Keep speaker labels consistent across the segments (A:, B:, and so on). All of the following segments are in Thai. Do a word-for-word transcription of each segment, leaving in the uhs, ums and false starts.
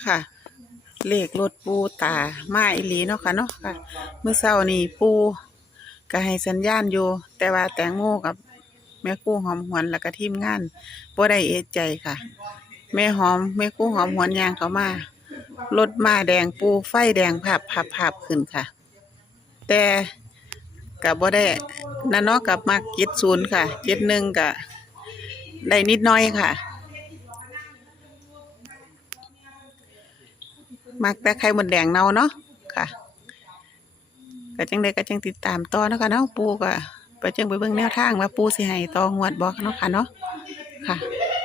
A: ค่ะเลขรถปูตามาอีหลีเนาะค่ะเนาะค่ะเมื่อเช้านี้ปูก็ให้สัญญาณอยู่แต่ว่าแตงโมกับแม่กู้หอมหวนแล้วก็ทีมงานบ่ได้เอะใจค่ะแม่หอมแม่กู้หอมหวนย่างเข้ามารถมาแดงปูไฟแดงภาพภาพภาพขึ้นค่ะ แต่ก็บ่ได้นั่นเนาะกับมักเจ็ดศูนย์ค่ะเจ็ดหนึ่งก็ได้นิดหน่อยค่ะมักแต่ไข่มดแดงเน่าเนาะค่ะก็จังได๋ก็จังติดตามต่อเนาะค่ะเนาะปูก็ไปจังไปเบิ่งแนวทางว่าปูสิให้ต่องวดบ่เนาะค่ะเนาะค่ะ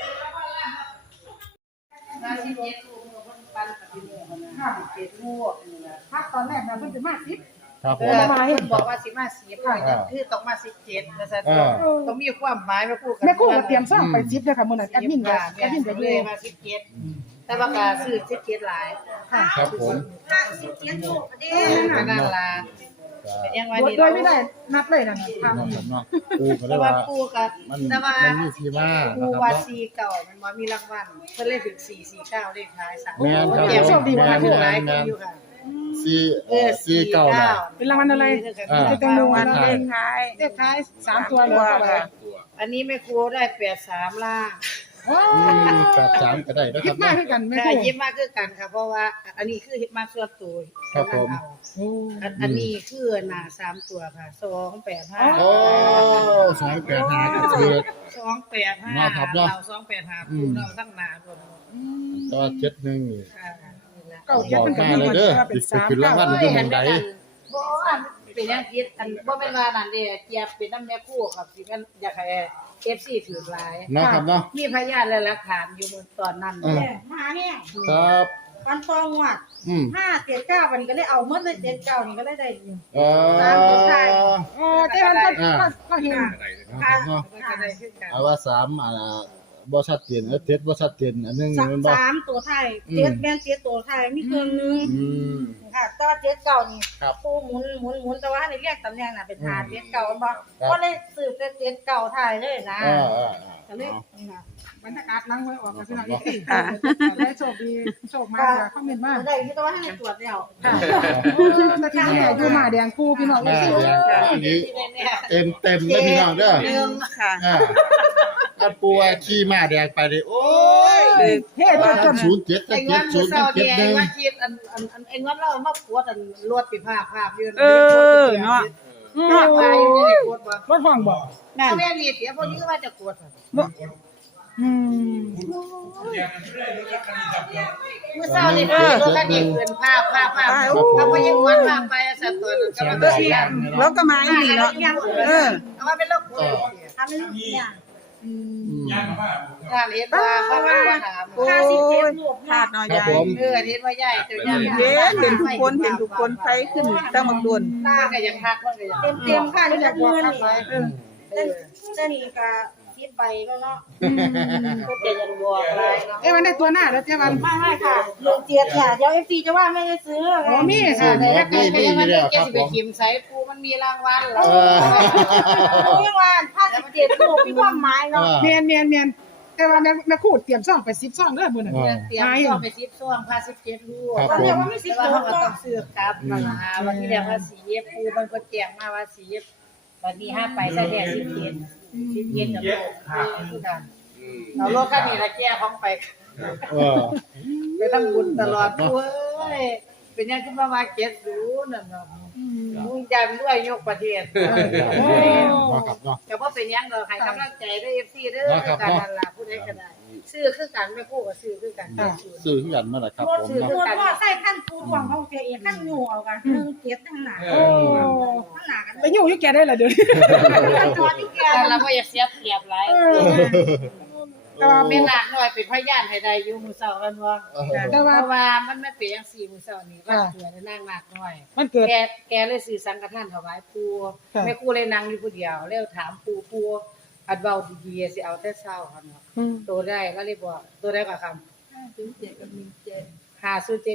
B: ถ้าตอนแรกนะเพิ่นจะมาสิบ
C: ครับผ
D: เอ
C: ม
D: อเพิ่นบอกว่าสิมาสิบค่ะคือต้องมาสิบเจ็ดนะจ๊ะต้องมีความหมายมาพูดกัน
B: แม่กู้ก็เตรียมซ่อมไปสิบเลยค่ะมื้อนั้นแอดมินก็
D: ค่ะ
B: แอดมินก็อ
D: เล
B: ยู่
D: ยมาสิบเจ็ดแต่ว่าก็ซื้อสิบเจ็ดหลาย
B: ค่ะ
C: ครับผม
D: สิบเจ็ดลูกเด้ก็นั่นล่ะเป็นยังไง
B: โดย
D: นี่
B: โดยไม่ได้นัดเลยนะครั
C: เนาะครับเนาะปูก็ได้
D: แต่ว่า
C: ว่า
D: ปูก็
C: มัน
D: แต่ว่า
C: มันมีที่มา
D: ปู
C: นะครับ
D: ว่า
C: เนาะ
D: สี่เก่ามันบ่มีรางวัลเพิ่นเลยถึงสี่สี่เก้าเลขท้ายสาม
C: แม่นครับ
D: เตรียมโชคดี
C: แม่
D: มาน ถูกหลาย
C: แม่
D: คน
C: น
D: อยู่ค่ะ
C: สี่
D: เออ
C: สี่เก้าน่ะ
B: เป็นรางวัลอะไร
C: อ่า
B: เป็นรางวัล
A: เลขท้าย
B: เลขท้ายสามตัวเลยค่ะ
D: อันนี้แม่ครูได้แปดสามล่าง
B: โอ้
C: อืมแปดสามก็ได้นะค
B: คิ
C: รั
B: ด
C: บ
B: มาก
C: เนาะ
B: คือกันแม่
D: ใช่
B: กู้
D: ยิบมากคือกันค่ะเพราะว่าอันนี้คือยิบมากส่วนตัว
C: ครับผม
B: โอ้
D: อันอันนี้คือหนาสามตัวค่ะสองแปดห้า
C: โอ้สองแปดห้าก็คือ
D: สองแปดห้า
C: เนาะครับเนาะ
D: เราสองแปดห้าคูเราตั้งหนาตัว
C: ก็เจ็ดหนึ่งนี่
D: ค่ะนี่แหละ
B: เก้าเจ็ด
C: บอก
B: เป็น
C: มา
B: กำลัง
C: เลยเด้อ
B: เป็น
C: สิ
B: สาม
C: ขึ้นรางวัล
B: เก้า
C: อยู่หม้องใด
D: บ่อันเป็นยังคิดอันบ่แม่นว่านั่นเด้เจียบเป็นน้ำแม่คู่ครับสิมันอยากให้ เอฟ ซี ถือหลาย
C: เนาะครับเนาะ
D: มีพยานและหลักฐานอยู่บนตอนนั้น
C: เออ
E: มาเนี่ย
C: ครับ
E: วันตองวัด
C: อืม
E: ห้าเจ็ดเก้าวันนี้ก็เลยเอาเมื่อเลยเจ็ดเก้านี่ก็เลยได้อยู่
C: เออ
B: เออแต่มันก็ก็ก็เห็น
C: นะครับเนาะ
D: มันก็ได้คือกัน
C: เอาว่าสามอ่าบ่ชัดเจนเออเจ็ดบ่ชัดเจนอันหนึง
E: สา
C: นี่
E: ม
C: มันบ่
E: สามตัวไทยเจ็ดแม่นเจ็ดตัวไทยมีเครื่องนึง
C: อืม
E: ค่ะแต่ว่าเจ็ดเก้านี่
C: ครับ
E: ปูหมุนหมุนหมุนแต่ว่าในเรียกตำแหน่งน่ะเป็นหา
C: อืม
E: เจ็ดเก้าบ่
C: ครับ
E: ก็เลยสืบเป็นเจ็ดเก้าไทยเลยนะ
C: เออเออเออ
E: ก็เลยนี่ค่ะ
B: บรรยากาศล้างไว้ออกกับพี่น้องอีกที
A: ค่ะ
B: ได้โชคดีโชคมาคอมเมนต์มา
E: ได้ที่ตัวให้ตรวจแล้ว
B: ค่ะแต่ที่นี่อยู่มาแดงกูพี่น้อง
C: มา
B: อีกที
C: เรียนอันนี้
D: ที่แน่
C: เต็มเต็มเลยพี่น้องเด้อ
D: ๆหนึ่ง
A: ค่ะ
C: อ่าถ้าปูว่าขี่ม้าแดงไปดิโอ้ย
B: เฮ้ยจน
C: ศูนย์เจ็ด
D: ไอ้
C: เจ็
D: เงิ
C: ด
D: น
C: ศู
D: มือน
C: ย์
D: เศร้า
C: เจ็
D: เดี
C: ด
D: ย
C: หนึ่ง
D: ว่าคิดอันอันอันไอ้เงินเรามาปวดอันรวดปีภาพภาพยืน
A: เออเนาะ
D: เนาะไปอยู่ในปวดบ่
B: รถฟังบ่
D: นั่นแม่นี่เสียพวกนี้ก็ว่าจะปวด
B: อืม
D: เมื่อเช้านี่คือรถคันนี้เกินภาพภาพภาพถ้าบ่ยังวนภาพไปสัตว์ตัวนั้นก็มันเสีย
A: แล้วก็มาอีหลีเนาะเออ
D: เอาว่าเป็นโรคปวด
E: ทำเป็นอย่าง
C: อืม
D: งานเฮ็ดว่าเพราะมันบ่ถาม
A: โอ้ยพลาดน้อย
C: ครั
A: ให
C: บ
A: ญ่
C: ผม
D: เออเฮ็ดว่าใหญ่ตัวใหญ่
A: เห็นเห็นทุกคนเห็นทุกคนไฟขึ้นตั้งบักดวน
D: ตาก็ยังทักมันก็ยัง
E: เต็มเต็มๆค่ะนี่จากเงินนี่
A: เออ
E: เต้นเต้นนี่ก็คิดไปแล้วเนาะ
D: ก็จะยังบอกหลายเนาะ
B: เอ้วันได้ตัวหน้าแล้วเจ้าวัน
E: ไม่ไม่ค่ะเรื่องเจียดค่ะเดี๋ยวเอฟซีจะว่าไม่ได้ซื้อไง
B: อ๋อมี
D: ค่ะ
B: ค่ะ
D: แต่ถ้าเกิดก็ยังมันจะสิไปกิมไสปูมันมีรางวัลแล้ว
C: เออ
E: เรียกว่าถ้าสิบเจ็ดลูกมีความหมายเนาะ
B: เมียนเมียนเมียนแต่ว่าแม่แม่คูดเตรียมซ่องไปสิบซ่องเด้อมื้อนั้น
D: เตรียมตัวไปสิบช่วงพาสิบเจ็ดลูก
C: ครับ
E: เขา
C: ผ
E: เรียก
C: ม
E: ว่าไม่สิ
D: แต่
E: บ
D: ว่า
E: ลู
D: เขา
E: ก
D: ก็
E: เนาะ
D: ต้องซื้อกลับมาหาวันที่เรียกว่าสีเย็บปูมันก็แจงมาว่าสีเย็บวันนี้ห้าไปใส่แดดสิบเจ็ดสิบเจ็ดกับโลกคือกันเราโลกคันนี้ละแก้ของไป
C: เออ
D: ไปทำบุญตลอดปูเอ้ยเป็นยังขึ้นมาว่าเจ็ดศูนย์นั่นเนาะมึงใจด้วยยกประเทศ
C: เนาะครับเนาะ
D: แต่ว่าเป็นยังเราให้กำลังใจด้วยเอฟซีเด้อการนั่นล่ะผู้ใดก็ได้ซื้อคือกันไม่พูดก็ซื้อคือกัน
C: ซื้อขึ้นกันมาแล้วครับผม
E: ตัว
C: เนาะ
E: พ่อใส่ขั้นปูดวงของเจียขั้นหนูเอากันหนึ่งเจ็ดทั้งหนา
B: โอ้
E: ทั้งหนากัน
B: ไปอยู่อยู่แกได้ล่ะเด้อ
E: จอดที่แก
D: แต่เราก็อยากเสียเปรียบหลาย
B: แต่ว่า
D: เป็นหลักหน่อยเป็นพยานให้ได้อยู่มื้อเช้ากันว่า
B: แต่
D: เพ
B: ว่า
D: ราะว่ามันไม่เป็นจังซี่มื้อเช้านี้ว่าเกิดนางหนักหน่อย
B: มันเกิด
D: แกแกเลยซื้อสังฆทานถวายปู่แม่ครูเลยนั่งอยู่ผู้เดียวแล้วถามปู่ปู่อัดเว้าดีๆสิเอาแต่เช้าคั่นเนาะโตได้ก็เลยบอกโตได้ก็คำห้าศูนย์เจ็ดกับหนึ่ง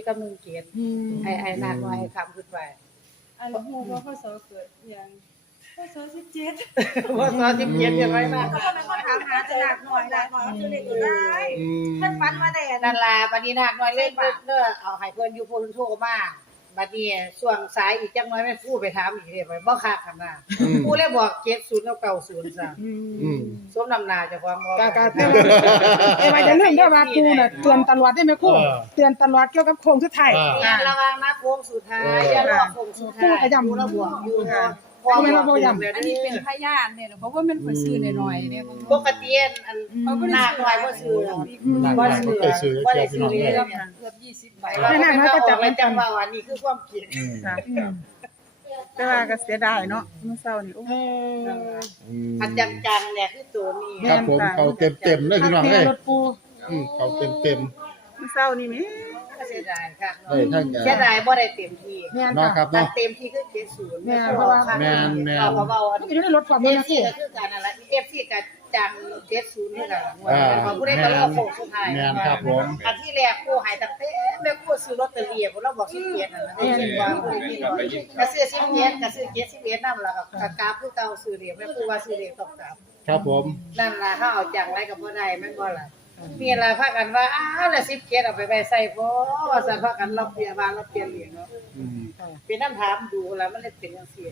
D: เจ็ดไอ้ไอ้หนักหน่อยคำขึ้นไป
E: อันหูว่าพ่อสอเกิดอย่างก็สองสิบเจ็ด
D: ว่าซอสิบเจ็ดยังไงนะ
E: เขาเป็นคนถามหาจะหนักหน่อยหนักหน่อยคือเด็กก็ได้
C: อืม
E: ท่านฟันมาแต่
D: นั่นล่ะบัดนี้นักน้อยเล่นเด้อเอาให้เพิ่นอยู่เพิ่นโทรมาบัดนี้ช่วงสายอีกจักหน่อยแม่นผู้ไปถามอีกเด้บ่คักคั่นน่ะผู้เลยบอกเจ็ดศูนย์กับเก้าศูนย์ซะ
C: อืม
D: สมน้ำหน้าเจ้าของบ่
B: กะกะแต่ว่าแต่ว่าอย่าลืมเด้อว่าครูน่ะเตือนตลอดได้แม่ครูเตือนตลอดเกี่ยวกับโครงสุดท้าย
C: อ่า
D: อย่าระวังนะโค้งสุดท้ายอย่ารอโค้งสุดท้าย
B: ผู้ก็ย้ำ
D: ผู้ระบวกอยู่ค่ะ
B: เพราะว่าบ่ย้ำ
E: อันนี้เป็นพยานเนี่ยเพราะว่ามันคนซื้อหน่อยๆเนี่ย
D: ปกติอันหน้าน้อยบ่ซื้อ
C: นั่น
D: บ่
C: น่ะ
D: ซื้
C: บ่
D: อ
C: เคยซื้อ
D: บ่
C: เกี่
D: ได้
C: ยวพี่
D: ซื้
C: น้
D: อ
C: อง
D: เล
C: เลย ย
E: เกือบยี่สิบใบ
D: ไปว่าไม่ต้องไปจังว่าอันนี้คือความคิด
C: อืม
A: ค่ะแต่ว่าก็เสียดายเนาะเมื่อเช้านี่โอ้
C: อืม
D: อันจังๆเนี่ยคือตัวนี้
C: ครับผมเขาเต็มๆเลยพี่น้อง
B: แม่
C: เอ้ย
B: รถปู
C: อืมเขาเต็ม
A: เมื่อเช้านี่แหม่
D: เสียดายค่ะ
C: ๆเลยทั้ง
D: เสียดายบ่ได้เต็มที่
B: แม่น
C: เนาะค
B: ค่ะ
C: รับ
D: ถ้า
C: เนาะ
D: เต็มที่คือเจ็ดศูนย์
B: แม่เพราะว่า
C: แม่นแม่น
D: เราเบาๆอัน
B: มันก็อยู่ในรถความ
D: เอ
B: แม่
D: ฟซี
B: ครู
D: ก็คือกันนั่นแหละเอฟซีก็จังเจ็ดศูนย์นี่แหละเขาผู้ใดก็รอโค้งสุดท้าย
C: แม่นครับผม
D: อันที่แรกผู้หายตั้งแต่แม่ผู้ซื้อลอตเตอรี่ผมเราบอกสิบเจ็ดนั่นแหละได้สิบกว่าผู้ใดมีก็ซื้อสิบเจ็ดก็ซื้อเจ็ดสิบเอ็ดนำล่ะก็กราฟคือเก่าซื้อเรียกแม่ผู้ว่าซื้อเรียกตกกราฟ
C: ครับผม
D: นั่นล่ะเขาเอาจังไรก็บ่ได้แม่นบ่ล่ะนี่ล่ะพากันว่าอ้าวแล้วสิบเจ็ดเอาไปไว้ใส่บ่ว่าซั่นพากันรับเบียบานรับเปลี่ยนเหรียญเนาะ
C: อืม
D: เป็นน้ำถามดูแล้วมันเลยเป็นจังซี่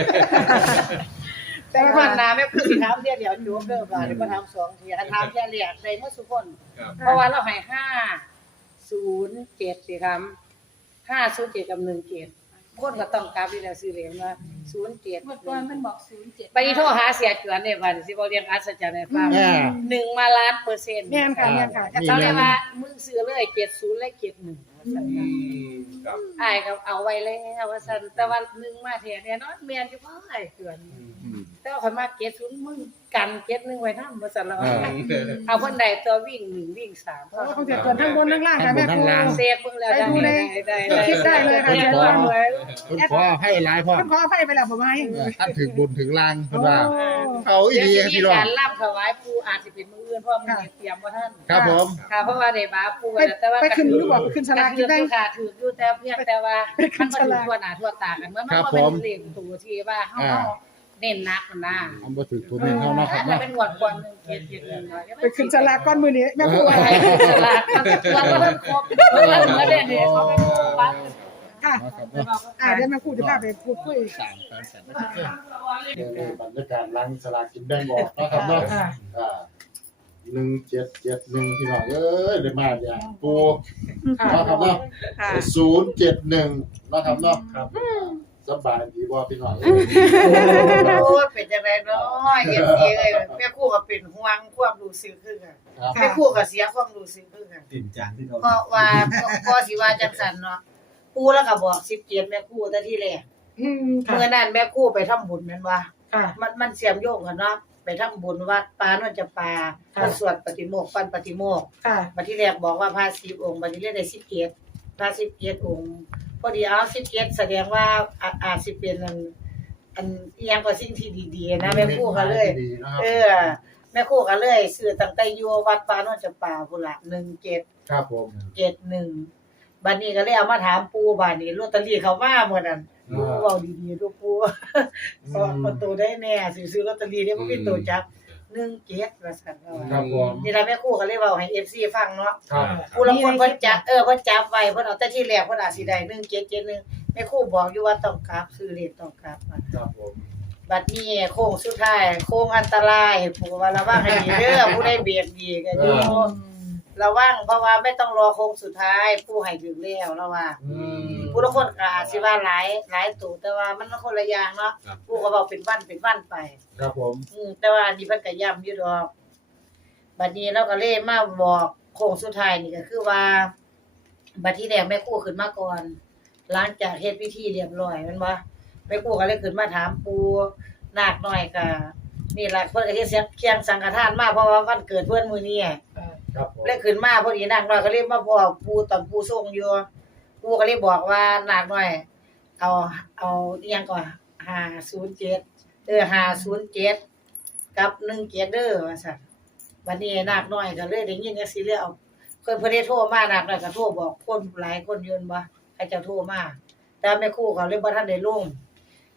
B: แต่
D: แต่
B: ว่า
D: ว่านาแม่ผู้สิถามเที่ยเดียวจบเด้อบ่าได้บ่ถามสองเที่ยถามเที่ยแรกได้หมดทุกคน เพราะว่าเราให้ห้า ศูนย์ เจ็ดสิครับห้า ศูนย์ เจ็ดกับหนึ่ง เจ็ดคนก็ต้องกลับอยู่แล้วซื้อเหรียญว่าศูนย์ เจ็ด
E: เมื่อก่อนมันบอกศูนย์เจ็ด
D: ไปโทรหาเสียเกือนได้บัดสิบ่เรียนอัศจรรย์ให้ฟัง
C: อ่า
D: หนึ่งมาล้านเปอร์เซ็นต์
B: แม่นค่ะแม่นค่ะ
D: เขาเรียกว่ามึงซื้อเลยเจ็ดศูนย์และเจ็ดหนึ่งว่าซั่นน่ะอ้ายก็เอาไว้แล้วว่าซั่นแต่ว่าหนึ่งมาแท้แน่นอนแม่นอยู่บ่อ้ายเกือน
C: อืม
D: แต่ว่าข่อยมาเจ็ดศูนย์มึงกันเจ็ดหนึ่งไว้นำว่าซั่นแล้ว
C: อ่า
D: เอาเพิ่นได้ตัววิ่งหนึ่งวิ่งสาม
B: โอ้เขาจะเกินทั้งบนทั้งล่างค่ะแม่ครู
D: เซฟเพิ่งแล้วได้
B: ไปดูใน
D: ได้
B: คลิปได้เลยค่ะ
D: ได้ได้เลย
C: คุณขอให้หลายพ่อ
B: ท่านขออภัยไปแล้วบ่ไหม
C: เออท่านถึงบุญถึงลางเพิ่นว่า
B: โอ้
C: เขาอี
D: เดี๋ยว
C: ดี
D: สิ
C: พี่
D: มี
C: น้อง
D: การรับถวายปู่อาจสิเป็นมื้ออื่นเพราะมื้อนี้เตรียมบ่ทัน
C: ครับผม
D: ค่ะเพราะว่าได้บาปู่
B: ไป
D: แต่ว่า
B: ไปขึ้นหรือบอกไปขึ้นฉลาก
D: กิ
B: กิ
D: น
B: น
D: ได้
B: ได้
D: ค่ะถืออยู่แต่เพียงแต่ว่า
B: ไปขึ้
D: มัน
B: น
D: บ่
B: ฉ ลาก
D: ถูกทั่วหน้าทั่วตากันเหมือนมัน
C: ครับ
D: บ่เป็น
C: ผม
D: เลขตัวที่ว่าเฮา
C: อ่า
D: เน้นหนักนะ
C: อันบ่ถึกตัวนี้เฮาเนาะครับ
D: มัน
C: เนาะ
D: เป็นหวดควรหนึงเจ็ดเจ็ดหนึ่งเนาะ
B: ไปขึ้นฉลากก้อนมือนี้แม่ครูว่า
D: ไปขึ้นฉลากมันตัวบ่ทันครบมันบ่ทันได้เนี่ยเขาไม่รู้ว่า
B: ค่ะ
C: เนาะครับเนาะ
B: อ่าเดี๋ยวแม่ครูจะพาไปพูดคุย
C: สามแสนแสนนะครับเออบรรยากาศหลังสลากกินแบ่งออกเนาะครับเนาะ
B: ค่ะ
C: อ่าหนึ่งเจ็ดเจ็ดหนึ่งพี่น้องเอ้ยได้มาอย่างปู
B: ค่ะ
C: เนาะครับเนาะ
A: ค่ะ
C: ศูนย์เจ็ดหนึ่งเนาะครับเนาะครับสบายดีบ่พี่น้องเอ้ย
D: โอ้ยเป็นจังได๋เนาะเอฟซีเอ้ยแม่ครูก็เป็นห่วงความรู้สึกคือกัน
C: ครับ
D: แม่ครูก็เสียความรู้สึกคือกัน
F: ติ่มจานที่เรา
D: เพราะว่าก็สิว่าจังซั่นเนาะปู่แล้วก็บอกสิบเจ็ดแม่ครูแต่ที่แรก
B: อืมค่ะ
D: เมื่อนั้นแม่ครูไปทำบุญแม่นว่า
B: ค่ะ
D: มันมันเสียมโยงกันเนาะไปทำบุญวัดปานนจะปา
B: ค่ะ
D: มันสวดปฏิโมกข์ปันปฏิโมกข์
B: ค่ะ
D: บัดที่แรกบอกว่าพระสิบองค์บัดที่แรกได้สิบเจ็ดพระสิบเจ็ดองค์พอดีเอาสิบเจ็ดแสดงว่าอาอาจสิเป็นอันอันอีหยังก็สิ่งที่ดีๆนะแม่ครูก็เลย
C: ดีนะครับ
D: เออแม่ครูก็เลยซื้อตั้งแต่อยู่วัดปานนจะปาพุ่นละหนึ่งเจ็ด
C: ครับผม
D: เจ็ดหนึ่งบัดนี้ก็เลยเอามาถามปู่บัดนี้ลอตเตอรี่เขามาหมดนั่นปู่เว้าดีๆลูกปู่พอพอโตได้แน่สิซื้อลอตเตอรี่ได้บ่มีตัวจับหนึ่งเจ็ดว่าซั่นว่า
C: ครับผม
D: นี่ล่ะแม่ครูก็เลยเว้าให้ เอฟ ซี ฟังเนาะ
C: ครับ
D: ผู้ละคนเพิ่นจับเออเพิ่นจับไว้เพิ่นเอาแต่ที่แรกเพิ่นอาจสิได้หนึ่งเจ็ดเจ็ดหนึ่งแม่ครูบอกอยู่ว่าต้องกลับซื้อเลขต้องกลับว่า
C: ครับผม
D: บัดนี้โค้งสุดท้ายโค้งอันตรายผู้ว่าระวังให้ดีเด้อผู้ใดเบียดดีก็ดีระวังเพราะว่าไม่ต้องรอโค้งสุดท้ายผู้ให้ถึงแล้วแล้วว่า
C: อืม
D: ผู้ละคนก็อาจสิว่าหลายหลายตู่แต่ว่ามันคนละอย่างเนาะผู้ก็บอกเป็นวันเป็นวันไป
C: ครับผม
D: อืมแต่ว่าอันนี้เพิ่นก็ย้ำอยู่ดอกบัดนี้เราก็เลยมาบอกโค้งสุดท้ายนี่ก็คือว่าบัดที่แรกแม่ครูขึ้นมาก่อนหลังจากเฮ็ดพิธีเรียบร้อยแม่นบ่แม่ครูก็เลยขึ้นมาถามปู่นาคน้อยก็นี่ล่ะเพิ่นก็เฮ็ดเสียงเคียงสังฆทานมาเพราะว่าวันเกิดเพิ่นมื้อนี้
C: ครับผม
D: เลยขึ้นมาพอดีนาคน้อยก็เลยมาบอกปู่ตอนปู่ส่งอยู่ปู่ก็เลยบอกว่านาคน้อย เอาเอาอีหยังก่อนห้าศูนย์เจ็ดเออห้าศูนย์เจ็ดกับหนึ่งเจ็ดเด้อว่าซั่นวันนี้นาคน้อยก็เลยได้ยินจังซี่เลยเอาเพิ่นเพิ่นได้โทรมานาคน้อยก็โทรบอกคนหลายคนอยืนบ่ให้เจ้าโทรมาแต่แม่ครูเขาเลยบ่ทันได้ลง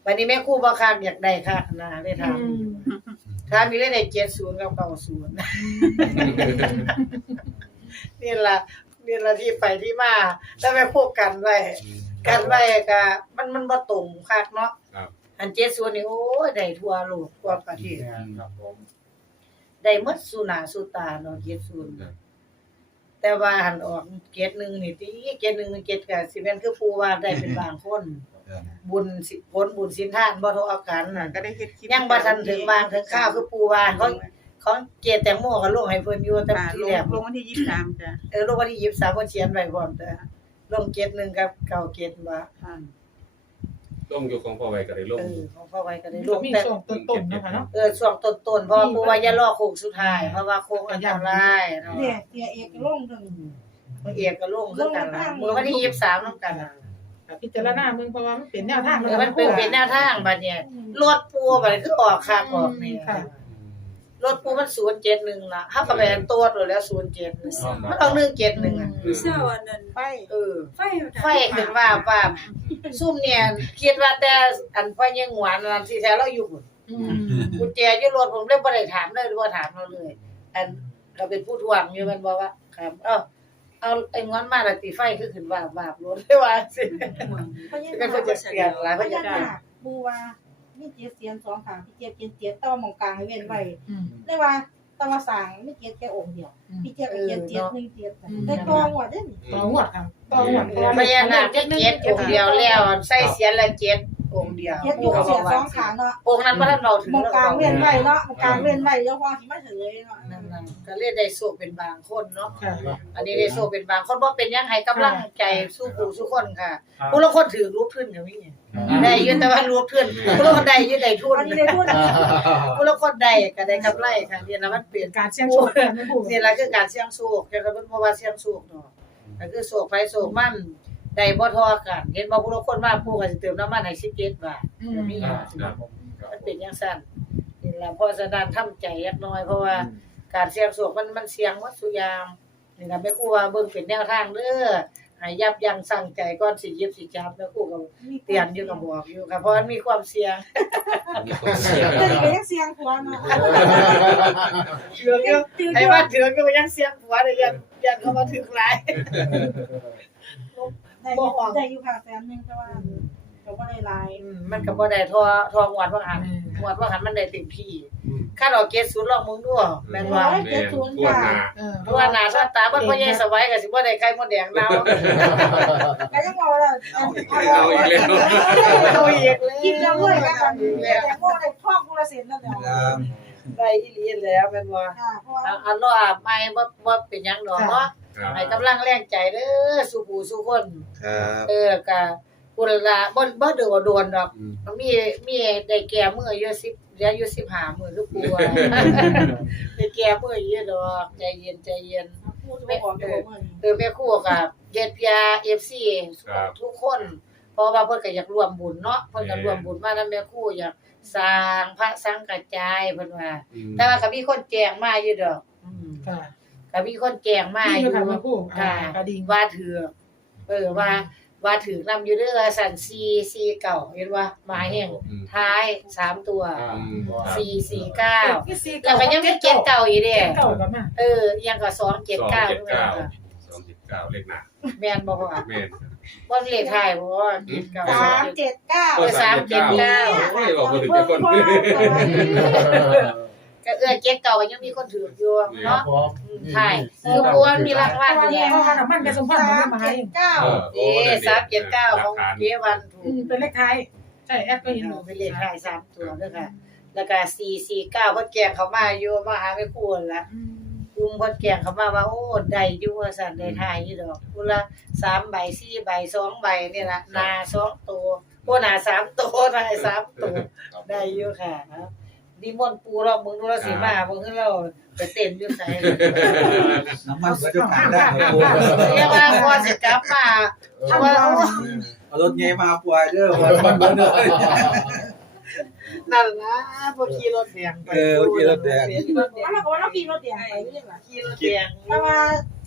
D: วันนี้แม่ครูบ่คักอยากได้คักนะเลยถามถามมีเลยได้เจ็ดสิบกับเก้าสิบนี่ล่ะนี่ล่ะที่ไปที่มาแล้วแม่ครูกันไว้กันไว้ก็มันมันบ่ตรงคักเนาะครับอันเจ็ดสิบนี่โอ้ยได้ทั่วโลกทั่วประเทศครับผมได้หมดสุหน้าสุตาเนาะเจ็ดสิบแต่ว่าหันออกเกตหนึ่งนี่ติเกตหนึ่งเกตก็สิแม่นคือผู้ว่าได้เป็นบางคนบุญสิผลบุญศีลทานบ่เท่ากันน่ะ
A: ก็ได้เฮ็ดคลิป
D: ยังบ่ทันถึงวางถึงข้าวคือปูวานเขาของเกตแตงโมก็ลงให้เพิ่นอยู่แต่
A: ค่ะ
D: ที่
A: ล
D: แร
A: ง
D: ก
A: ลงวันที่ยี่สิบสามจ้ะ
D: เออลงวันที่ยี่สิบสามเพิ่นเขียนไว้พร้อมแต่ลงเกตหนึ่งกับเก้าเกตว่า
A: ค่ะ
F: ลงอยู่ของพ่อไว้ก็ได้ลง
D: เออของพ่อไว้ก็ได้ล
B: ก็
D: ง
B: มี
D: แต่
B: ช่วงต้นๆเนาะค่ะเนาะ
D: เออช่วงต้นๆเพราะว่าปูว่าอย่ารอโค้งสุดท้ายเพราะว่าโค้งอันตรายเนาะ
E: เนี่ยเสียเอกลงถึง
D: เมื่อเอกก็ลงคือกันล่ะมื้อวันที่ยี่สิบสามนำกันน่ะ
B: พิจารณาเบิ่งเพราะว่ามันเป็นแนวทาง
D: เออมันเป็นเป็นแนวทางบัดเนี่ยรถปูบัดนี้คือออกคักออกนี่รถปูมันศูนย์เจ็ดหนึ่งล่ะเฮาก็ไปอันตัวโดดแล้วศูนย์เจ็ดหนึ่งมันต้องหนึ่งเจ็ดหนึ่งอ่ะ
E: ผู้เช้าอันนั้น
A: ไป
D: เออ
E: ไฟ
D: ไฟขึ้นว่าว่าซุ่มเนี่ยคิดว่าแต่อันพ่อยังหวานอันที่แท้เราอยู่พุ่น
B: อืม
D: กุญแจอยู่รถผมเลยบ่ได้ถามเลยบ่ถามเราเลย อันเราเป็นผู้ทวงอยู่มันบอกว่าครับเอ้าเอาไอ้งอนมาแล้วติไฟคือขึ้นว่าบาบรถเลยว่าสิ
E: เพราะยัง
D: เป็นคนจะเปลี่ยนหลาย
E: เพ
D: เพิ่
E: ราะ
D: น
E: ยั
D: จะ
E: งน่ะบูว่ามีเจ็ดเสียนสองข้างพี่เจ็ดเจ็ดเจ็ดต่อหม่องกลางให้เว้นไว้
B: อืม
E: ได้ว่าตะวันสางมีเจ็ดแค่องค์เดียวพี่เจ็ดเจ็ดเจ็ดหนึ่งเจ็ดได้กองหมดเด้นี่
B: ต่อหัวครับต่อหัว
D: พญานาคที่เจ็ดองค์เดียวแล้วใส่เสียนละเจ็ดองค์เดียว
E: เจ็ดอยู่เสียสองขาเนาะ
D: องค์นั้นบ่ทันเว้าถึง
E: หม่องกลางเว้นไว้เนาะหม่องกลางเว้นไว้แล้วพอสิมาเฉลยเนาะ
D: นั่นน่ะก็เลยได้โชคเป็นบางคนเนาะ
B: ค่ะ
D: อันนี้ได้โชคเป็นบางคนบ่เป็นยังให้กำลังใจสู้ผู้สู้คนค่ะผู้ละคนถือรูปขึ้นก็มีได้อยู่แต่ว่ารูปขึ้นผู้ละคนได้อยู่ได้ทุน
E: อันนี้ได้พูด
D: ผู้ละคนได้ก็ได้กำไรค่ะเนี่ยนะมันเปลี่ยน
B: การเสี่ยงโชคไม่พูด
D: นี่ล่ะคือการเสี่ยงโชคแต่ก็เป็นเพราะว่าเสี่ยงโชคเนาะก็คือโชคไปโชคมันได้บ่เท่ากันเห็นบ่ผู้ละคนมาผู้ก็สิเติมน้ำมันให้สิบเจ็ดบาทก็มี
F: ครับ
D: มันเป็นจังซั่นนี่ล่ะเพราะฉะนั้นทำใจจักหน่อยเพราะว่าการเสี่ยงโชคมันมันเสี่ยงหมดทุกอย่างนี่ล่ะแม่ครูว่าเบิ่งเป็นแนวทางเด้อให้ยับยั้งชั่งใจก่อนสิหยิบสิจับแม่ครูก็เตือนอยู่ก็บอกอยู่ค่ะเพราะมันมีความเสี่ยง
F: มีความเสี่ยง
E: เดี๋ยวนี้ก็ยังเสียงหัวเนาะ
D: เถือกอยู่ไอ้ว่าเถือกอยู่ยังเสียงหัวเลยยันยันเขามาถึงหลาย
E: ได้อยู่ได้อยู่ค่ะแสนนึงแต่ว่าก็บ่ได้หลาย
D: อืมมันก็บ่ได้ทอทองวดว่าหันงวดว่าหันมันได้เต็มที่คันออกเกศูนย์ลองมึงดูแม่นว่า
F: แม่นทั่วหน้า
B: เออ
D: เพราะว่าหน้าตาตาบ่พ่อใหญ่สบายก็สิบ่ได้ไข่มดแดงดาว
E: ก็ยังบอกว่า
F: เอาอีกแล้ว
D: เอาอีกเลย
E: กินแล้วด้วยกันแต่พวกได้ท่องกุละเศษนั่นแหละ
D: ได้อีหลีแล้วแม่นว่า
E: ค่ะเพราะว่า
D: อันเนาะไม่บ่บ่เป็นหยังดอกเนาะ
F: ครับ
D: ให้กำลังแรงใจเด้อสู่ผู้สู่คน
G: ครับ
D: เออก็พุ่นล่ะบ่บ่เดือดโดนดอก
F: อืม
D: มีมีได้แก่มืออยู่สิบเหลืออยู่สิบห้ามื้อคือปูว่า ได้แก่มืออยู่ดอกใจเย็นใจเย็น
E: พูดไม่ออกตัวมื้อนี้
D: เออแม่ครูกับเฮ็ดเพีย เอฟ ซี
F: ครับ
D: ทุกคน เพราะว่าเพิ่นก็อยากร่วมบุญเนาะเพิ่นก็ร่วมบุญมานำแม่ครูอยากสร้างพระสังกระจายเพิ่นว่า
F: อืม
D: แต่ว่าก็มีคนแจ้งมาอยู่ดอกอืม
B: ค่ะ
D: ก็มีคนแจ้งมา
B: ดี
D: อ
B: อยู่
D: ยู่
B: ค่ะมาพูด
D: ค่ะ
B: กระดิ่ง
D: ว่าถือเออว่าว่าถือนำอยู่เด้อสั่นสี่ สี่เก้าเห็นว่ามาแห่ง
F: อืม
D: ท้ายสามตัว
F: อืม
D: สี่ สี่เก้า
B: ที่สี่
D: แล้วก็ยังมีเจ็ดเก้าอีกเด้
B: เจ็ดเก่ากับมา
D: เออยังก็สองเจ็ดเก้า
F: สองเจ็ด
D: ด้วย
F: เก้า
D: ค่ะ
F: สองเจ็ดเก้าเลขหน้า
D: แม่นบ่ว่า
F: แม่น
D: บ่เลขท้ายบ่ว่าเจ็ดเก้า
E: สามเจ็ดเก้า
F: โอ้สามเจ็ดเก้าโอ้ยบอกบ่ถึงจะคน
D: ก็เอื้อเจ็ดเก้าก็ยังมีคนถืออยู่
C: ครั
D: เนาะ
C: บผม
D: อืมใช่คือบัวมีรางวัล
B: ว่า
D: อยู่
B: แย่
D: แล้ว
B: ว่าน้ำมันกระสมพันธ์
E: สาม
B: มาให้
E: เจ็ดเก้า
F: เออโอ้
D: เอ๊
F: ได้
D: สามเจ็ดเก้าของเจวันถู
B: อื
D: ก
B: มเป็นเลขไทยใช่แอปก็เห็นอยู่
D: เป็นเลขท้ายสามตัวเด้อค่ะ แล้วก็สี่ สี่เก้าเพิ่นแกงเขามาอยู่มาหาไม่ควรละ
B: อืม
D: กลุ่มเพิ่นแกงเขามาว่าโอ้ได้อยู่ว่าซั่นได้ท้ายอยู่ดอกพุ่นละสามใบสี่ใบสองใบนี่ล่ะหน้าสองตัวโอ้หน้าสามตัวท้ายสามตัวได้อยู่ค่ะครับนิมนต์ปู่รอบมึงดูแล้วสิมาบ่คือเราไปเต้นอยู่ไส
G: น้ำมันก็จะผ่านได้ครับผม
D: เรียกว่าพอสิกลับมาเพราะว่า
G: เอารถเงยมาปล่อยเด้อวันมันเบิดเลย
D: นั่นนะพวกขี่รถแดงไป
G: เออขี่รถแดง
D: ขี่รถแด
E: แล้ว
D: ง
E: เราก็ว่าเราขี่รถแดงไปเรื่อยๆ
D: ขี่รถแดง
E: แต่ว่า